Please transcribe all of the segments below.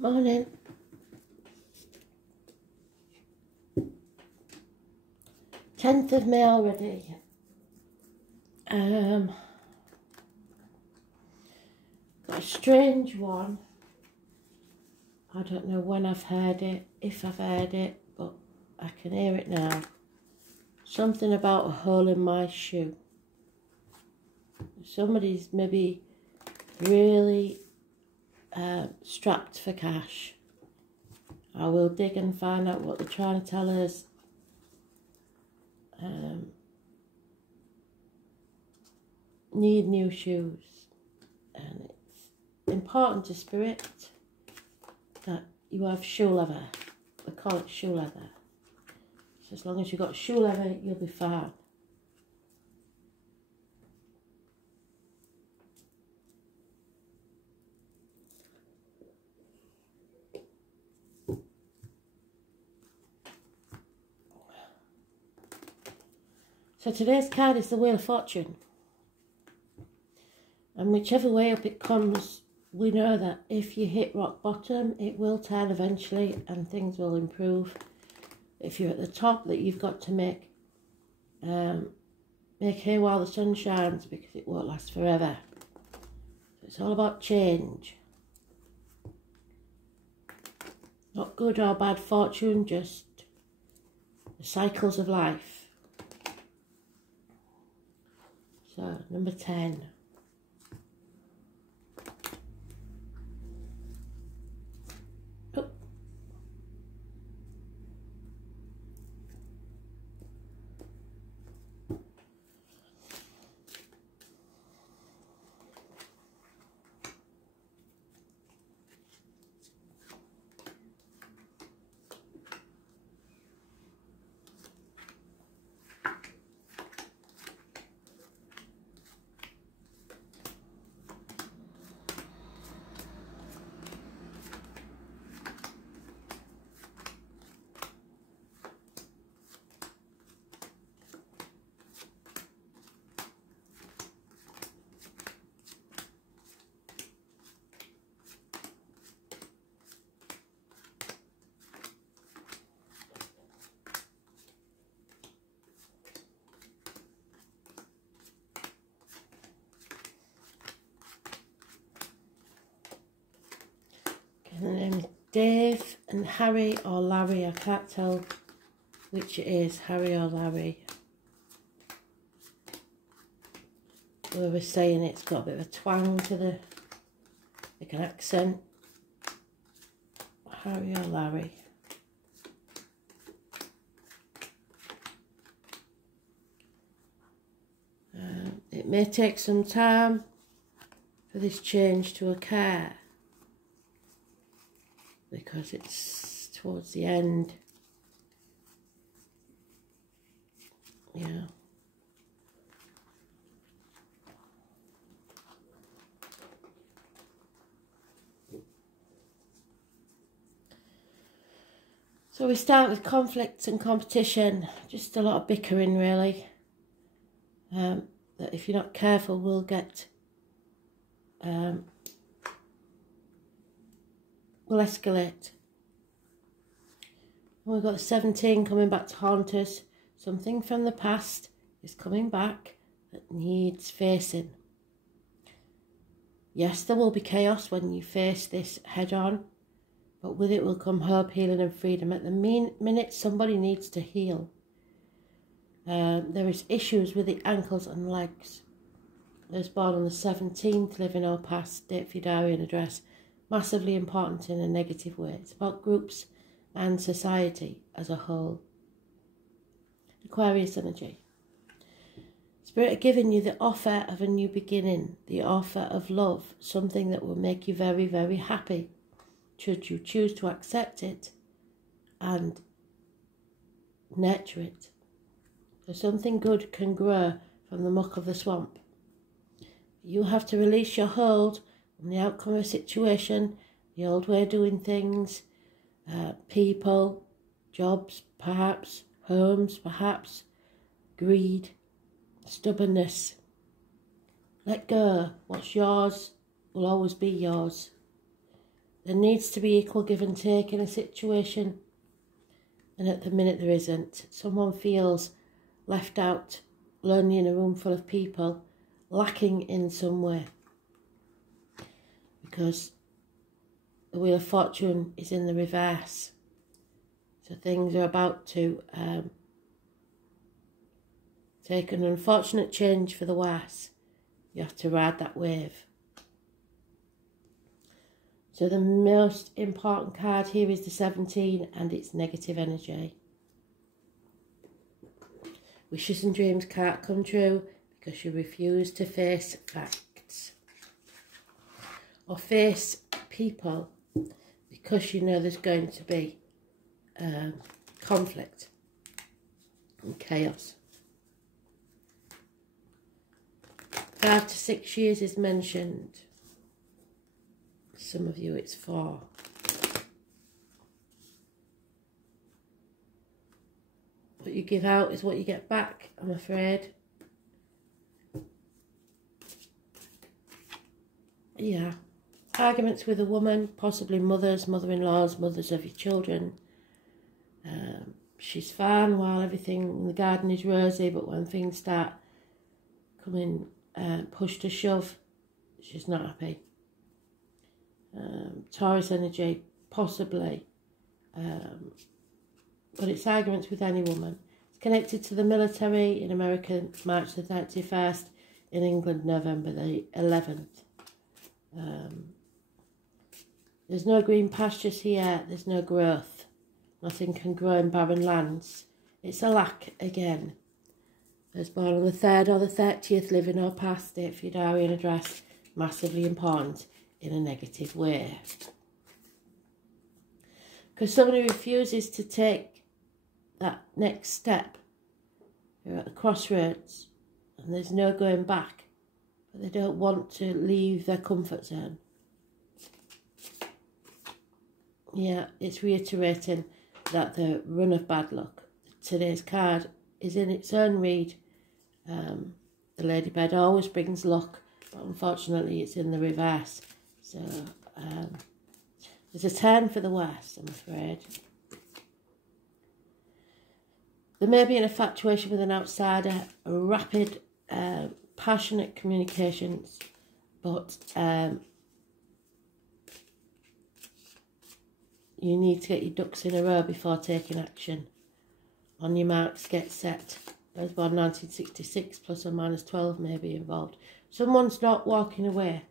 Morning. Tenth of May already. Got a strange one. I don't know when I've heard it, if I've heard it, but I can hear it now. Something about a hole in my shoe. Somebody's maybe really strapped for cash. I will dig and find out what they're trying to tell us. Need new shoes, and it's important to spirit that you have shoe leather. We call it shoe leather. So as long as you've got shoe leather, you'll be fine. So today's card is the Wheel of Fortune. And whichever way up it comes, we know that if you hit rock bottom, it will turn eventually and things will improve. If you're at the top, that you've got to make hay while the sun shines, because it won't last forever. So it's all about change. Not good or bad fortune, just the cycles of life. So, number 10. And the name's Dave and Harry or Larry. I can't tell which it is, Harry or Larry. Whoever's saying it's got a bit of a twang to the, like an accent. Harry or Larry. It may take some time for this change to occur, because it's towards the end. Yeah. So we start with conflicts and competition, just a lot of bickering really. That if you're not careful will get, will escalate. And we've got the 17 coming back to haunt us. Something from the past is coming back that needs facing. Yes, there will be chaos when you face this head on, but with it will come hope, healing and freedom. At the minute somebody needs to heal. There is issues with the ankles and legs. Those born on the 17th, living or past, date for your diary and address. Massively important in a negative way. It's about groups and society as a whole. Aquarius energy. Spirit are giving you the offer of a new beginning, the offer of love, something that will make you very, very happy, should you choose to accept it and nurture it. So something good can grow from the muck of the swamp. You have to release your hold on the outcome of a situation, the old way of doing things, people, jobs, perhaps, homes, perhaps, greed, stubbornness. Let go. What's yours will always be yours. There needs to be equal give and take in a situation, and at the minute there isn't. Someone feels left out, lonely in a room full of people, lacking in some way, because the Wheel of Fortune is in the reverse. So things are about to take an unfortunate change for the worse. You have to ride that wave. So the most important card here is the 17, and it's negative energy. Wishes and dreams can't come true because you refuse to face facts. Or face people because you know there's going to be conflict and chaos. 5 to 6 years is mentioned. Some of you it's 4. What you give out is what you get back, I'm afraid. Yeah. Arguments with a woman, possibly mothers, mother-in-laws, mothers of your children. She's fine while everything in the garden is rosy, but when things start coming push to shove, she's not happy. Taurus energy, possibly. But it's arguments with any woman. It's connected to the military in America, March the 31st. In England, November the 11th. There's no green pastures here. There's no growth. Nothing can grow in barren lands. It's a lack again. Those born on the 3rd or the 30th, living or past, date for your diary and address, massively important in a negative way. Because somebody refuses to take that next step. You're at the crossroads and there's no going back. But they don't want to leave their comfort zone. Yeah, it's reiterating that the run of bad luck. Today's card is in its own read. The ladybird always brings luck, but unfortunately it's in the reverse. So there's a turn for the worse, I'm afraid. There may be an infatuation with an outsider, a rapid, passionate communications, but you need to get your ducks in a row before taking action. On your marks, get set. Those born 1966, plus or minus 12 may be involved. Someone's not walking away,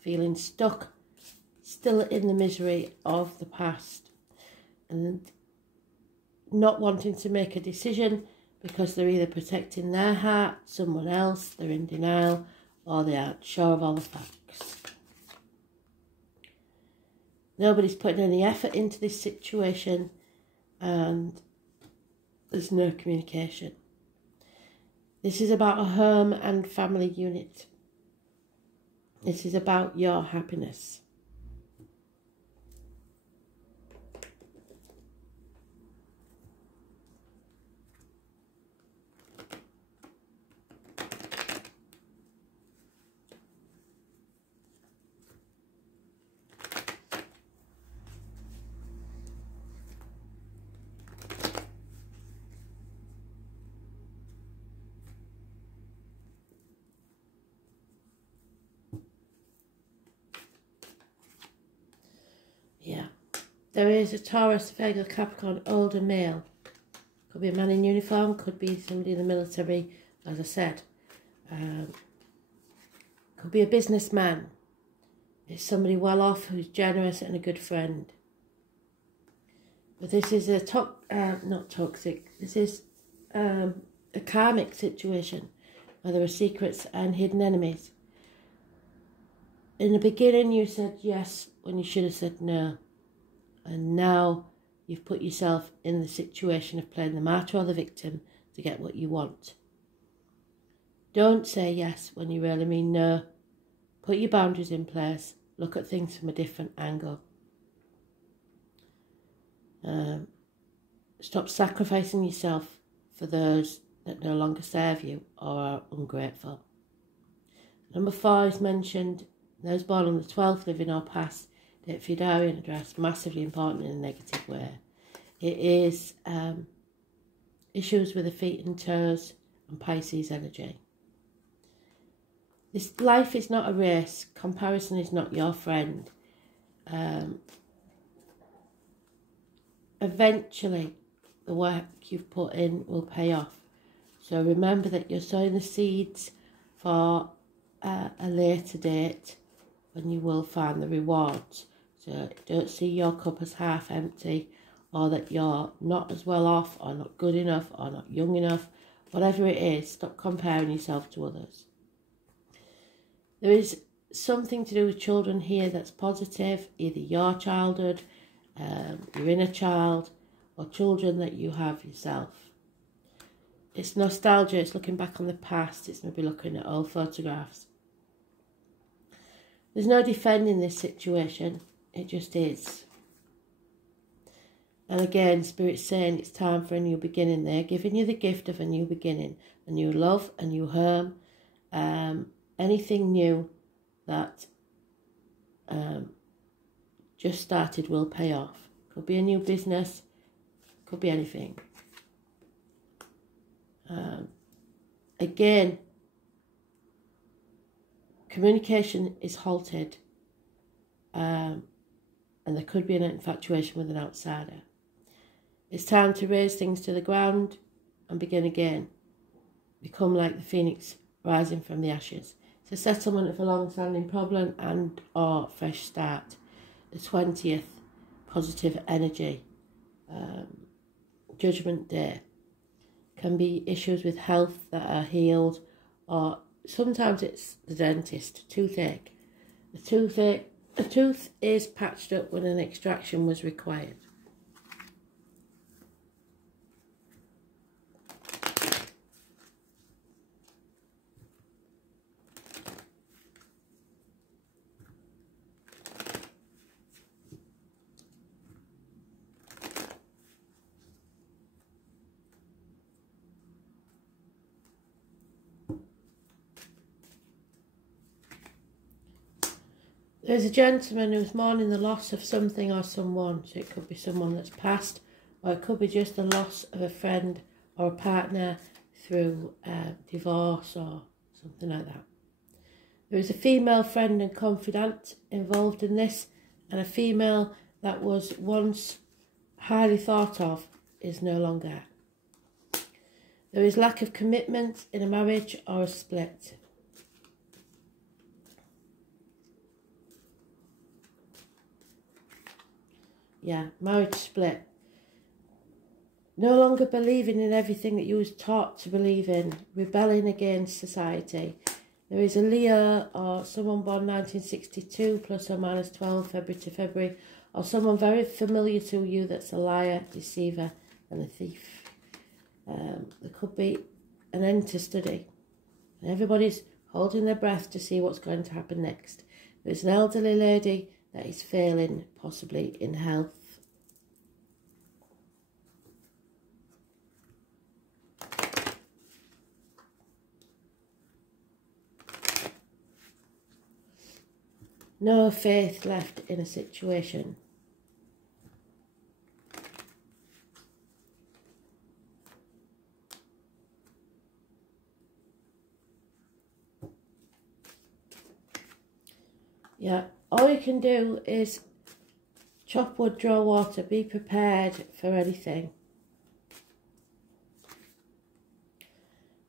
feeling stuck, still in the misery of the past, and not wanting to make a decision because they're either protecting their heart, someone else, they're in denial, or they aren't sure of all the facts. Nobody's putting any effort into this situation, and there's no communication. This is about a home and family unit. This is about your happiness. Yeah, there is a Taurus, Virgo, Capricorn, older male. Could be a man in uniform, could be somebody in the military, as I said. Could be a businessman. It's somebody well off who's generous and a good friend. But this is a not toxic. This is a karmic situation where there are secrets and hidden enemies. In the beginning, you said yes when you should have said no. And now you've put yourself in the situation of playing the martyr or the victim to get what you want. Don't say yes when you really mean no. Put your boundaries in place. Look at things from a different angle. Stop sacrificing yourself for those that no longer serve you or are ungrateful. Number 4 is mentioned. Those born on the 12th, living or past, the Fidarian address, massively important in a negative way. It is issues with the feet and toes and Pisces energy. This life is not a race. Comparison is not your friend. Eventually, the work you've put in will pay off. So remember that you're sowing the seeds for a later date when you will find the rewards. So don't see your cup as half empty, or that you're not as well off, or not good enough, or not young enough. Whatever it is, stop comparing yourself to others. There is something to do with children here that's positive, either your childhood, your inner child, or children that you have yourself. It's nostalgia, it's looking back on the past, it's maybe looking at old photographs. There's no defending this situation, it just is. And again, Spirit's saying it's time for a new beginning. They're giving you the gift of a new beginning, a new love, a new home, anything new that just started will pay off. Could be a new business, could be anything. Again, communication is halted, and there could be an infatuation with an outsider. It's time to raise things to the ground and begin again. Become like the phoenix rising from the ashes. It's a settlement of a long-standing problem and or fresh start. The 20th, positive energy, Judgment Day. Can be issues with health that are healed, or sometimes it's the dentist, toothache. The tooth is patched up when an extraction was required. There's a gentleman who's mourning the loss of something or someone. So it could be someone that's passed, or it could be just the loss of a friend or a partner through divorce or something like that. There is a female friend and confidant involved in this, and a female that was once highly thought of is no longer. There is lack of commitment in a marriage or a split. Yeah, marriage split. No longer believing in everything that you was taught to believe in. Rebelling against society. There is a Leo or someone born 1962 plus or minus 12 February to February. Or someone very familiar to you that's a liar, deceiver and a thief. There could be an end to study. And everybody's holding their breath to see what's going to happen next. There's an elderly lady that is failing, possibly in health. No faith left in a situation. Yeah, all you can do is chop wood, draw water, be prepared for anything.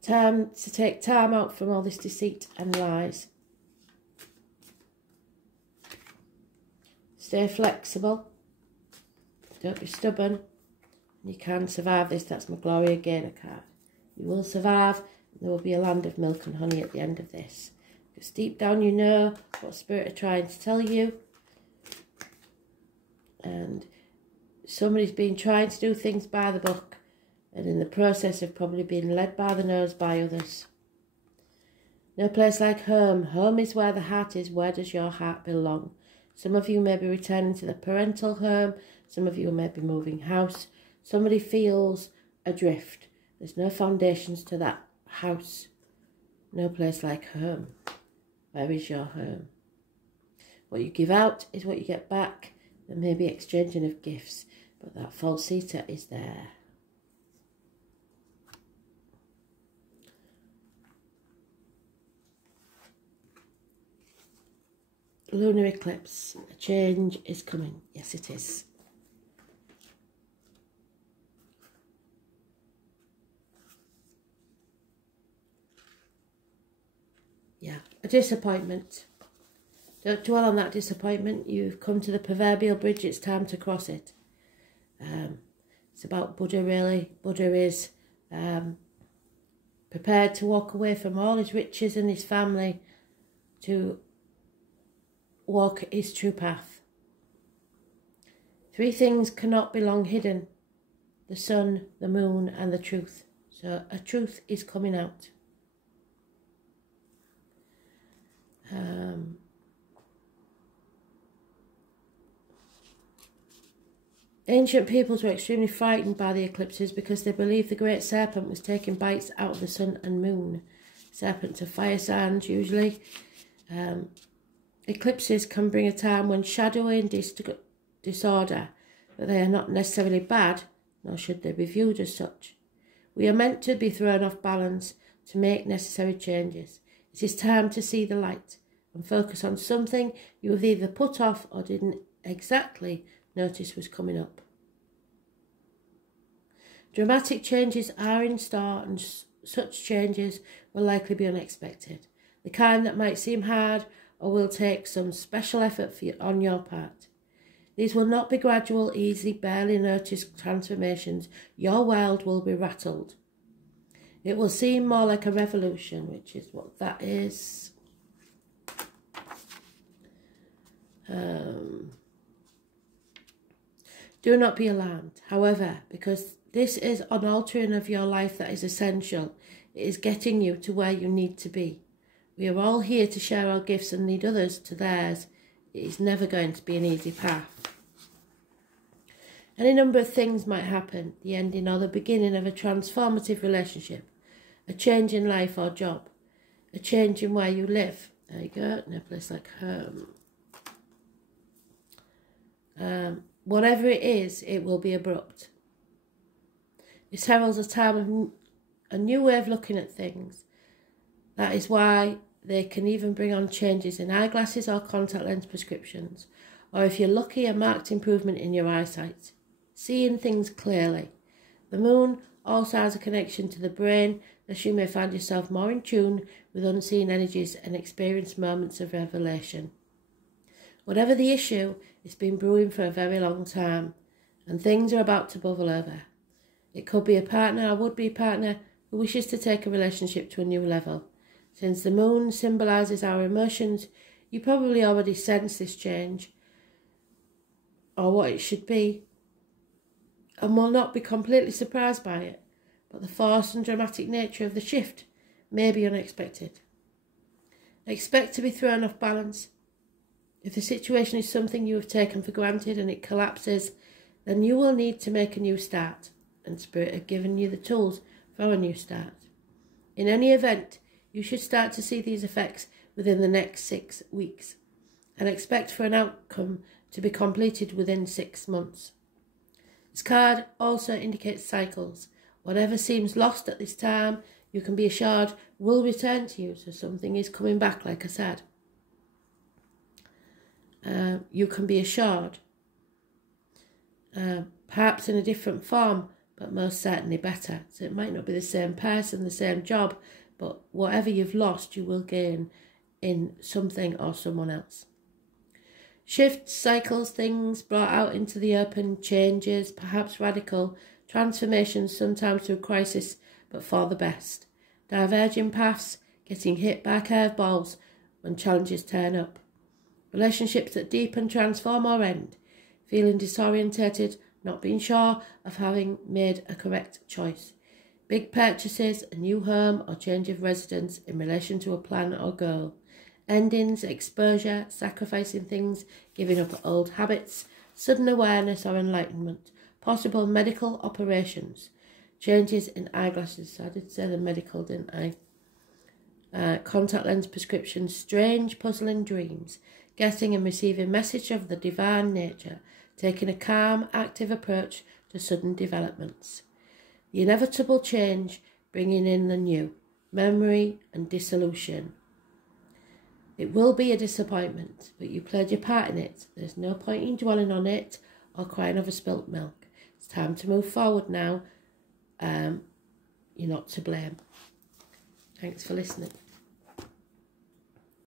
Time to take time out from all this deceit and lies. Stay flexible. Don't be stubborn. You can survive this. That's my Gloria Gaynor card. You will survive. There will be a land of milk and honey at the end of this. Because deep down you know what Spirit are trying to tell you. And somebody's been trying to do things by the book, and in the process of probably being led by the nose by others. No place like home. Home is where the heart is. Where does your heart belong? Some of you may be returning to the parental home. Some of you may be moving house. Somebody feels adrift. There's no foundations to that house. No place like home. Where is your home? What you give out is what you get back. There may be exchanging of gifts, but that falsita is there. Lunar eclipse. A change is coming. Yes, it is. Yeah, a disappointment. Don't dwell on that disappointment. You've come to the proverbial bridge. It's time to cross it. It's about Buddha, really. Buddha is prepared to walk away from all his riches and his family to walk his true path. 3 things cannot be long hidden: the sun, the moon, and the truth. So a truth is coming out. Ancient peoples were extremely frightened by the eclipses because they believed the great serpent was taking bites out of the sun and moon. Serpents are fire signs, usually. Eclipses can bring a time when shadowy and disorder, but they are not necessarily bad, nor should they be viewed as such. We are meant to be thrown off balance to make necessary changes. It is time to see the light and focus on something you have either put off or didn't exactly notice was coming up. Dramatic changes are in store, and such changes will likely be unexpected. The kind that might seem hard or will take some special effort on your part. These will not be gradual, easy, barely noticed transformations. Your world will be rattled. It will seem more like a revolution, which is what that is. Do not be alarmed, however, because this is an altering of your life that is essential. It is getting you to where you need to be. We are all here to share our gifts and lead others to theirs. It is never going to be an easy path. Any number of things might happen: the ending or the beginning of a transformative relationship, a change in life or job, a change in where you live. There you go, in a place like home. Whatever it is, it will be abrupt. This heralds a time of a new way of looking at things. That is why they can even bring on changes in eyeglasses or contact lens prescriptions, or if you're lucky, a marked improvement in your eyesight. Seeing things clearly. The moon also has a connection to the brain, thus you may find yourself more in tune with unseen energies and experience moments of revelation. Whatever the issue, it's been brewing for a very long time, and things are about to bubble over. It could be a partner or would-be partner who wishes to take a relationship to a new level. Since the moon symbolises our emotions, you probably already sense this change, or what it should be, and will not be completely surprised by it, but the force and dramatic nature of the shift may be unexpected. Expect to be thrown off balance. If the situation is something you have taken for granted and it collapses, then you will need to make a new start, and Spirit have given you the tools for a new start. In any event, you should start to see these effects within the next 6 weeks, and expect for an outcome to be completed within 6 months. This card also indicates cycles. Whatever seems lost at this time, you can be assured will return to you, so something is coming back, like I said. You can be assured, perhaps in a different form, but most certainly better. So it might not be the same person, the same job, but whatever you've lost, you will gain in something or someone else. Shifts, cycles, things brought out into the open, changes, perhaps radical, transformations, sometimes through crisis, but for the best. Diverging paths, getting hit by curveballs when challenges turn up. Relationships that deepen, transform or end. Feeling disorientated, not being sure of having made a correct choice. Big purchases, a new home or change of residence in relation to a plan or goal. Endings, exposure, sacrificing things, giving up old habits, sudden awareness or enlightenment. Possible medical operations. Changes in eyeglasses. I did say the medical, didn't I? Contact lens prescriptions, strange, puzzling dreams. getting and receiving message of the divine nature, taking a calm, active approach to sudden developments. The inevitable change, bringing in the new, memory and dissolution. It will be a disappointment, but you played your part in it. There's no point in dwelling on it or crying over spilt milk. It's time to move forward now. You're not to blame. Thanks for listening.